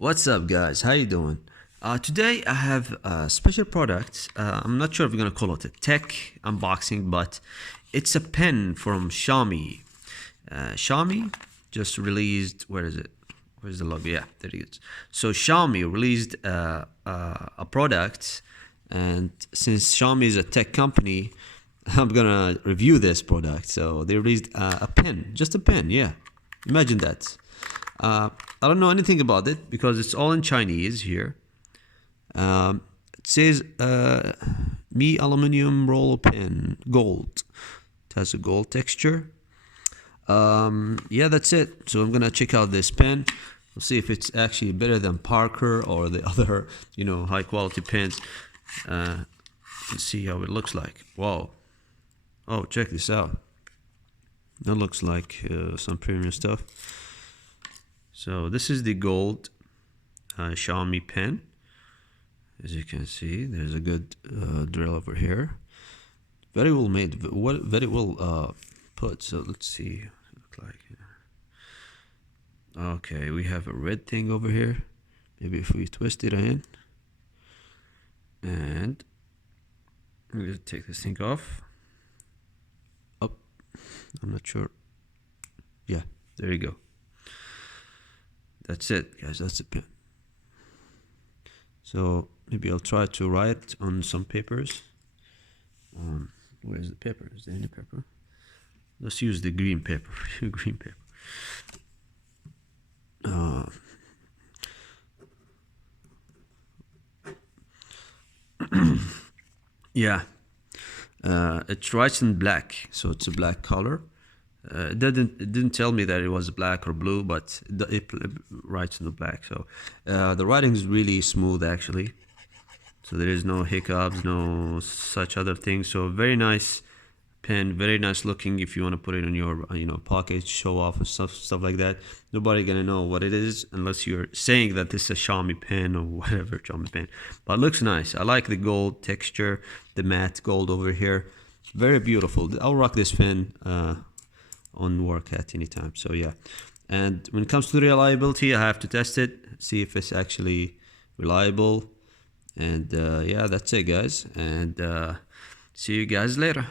What's up, guys? How you doing? Today I have a special product. I'm not sure if we're gonna call it a tech unboxing, but it's a pen from Xiaomi. Xiaomi just released. Where is it? Where's the logo? Yeah, there it is. So Xiaomi released a product, and since Xiaomi is a tech company, I'm gonna review this product. So they released a pen, just a pen. Yeah, imagine that. I don't know anything about it because it's all in Chinese here. It says Mi aluminum roll pen, gold. It has a gold texture. Yeah, that's it. So I'm gonna check out this pen. We'll see if it's actually better than Parker or the other, high quality pens. Let's see how it looks like. Wow. Oh, check this out. That looks like some premium stuff. So this is the gold Xiaomi pen. As you can see, there's a good drill over here. Very well made, very well put. So let's see what it looks like. Okay, we have a red thing over here. Maybe if we twist it in, and I'm gonna take this thing off. Up, I'm not sure. Yeah, there you go. That's it, guys. That's a pen. So maybe I'll try to write on some papers. Where's the paper? Is there any paper? Let's use the green paper. Green paper. Yeah. It writes in black, so it's a black color. It didn't tell me that it was black or blue, but it writes in the black. So the writing is really smooth, actually. So there is no hiccups, no such other things. So very nice pen, very nice looking. If you want to put it in your pocket, show off and stuff like that. Nobody gonna know what it is unless you're saying that this is a Xiaomi pen or whatever Xiaomi pen. But it looks nice. I like the gold texture, the matte gold over here. Very beautiful. I'll rock this pen on work at any time. So yeah, and when it comes to the reliability, I have to test it, see if it's actually reliable. And yeah, that's it, guys, and see you guys later.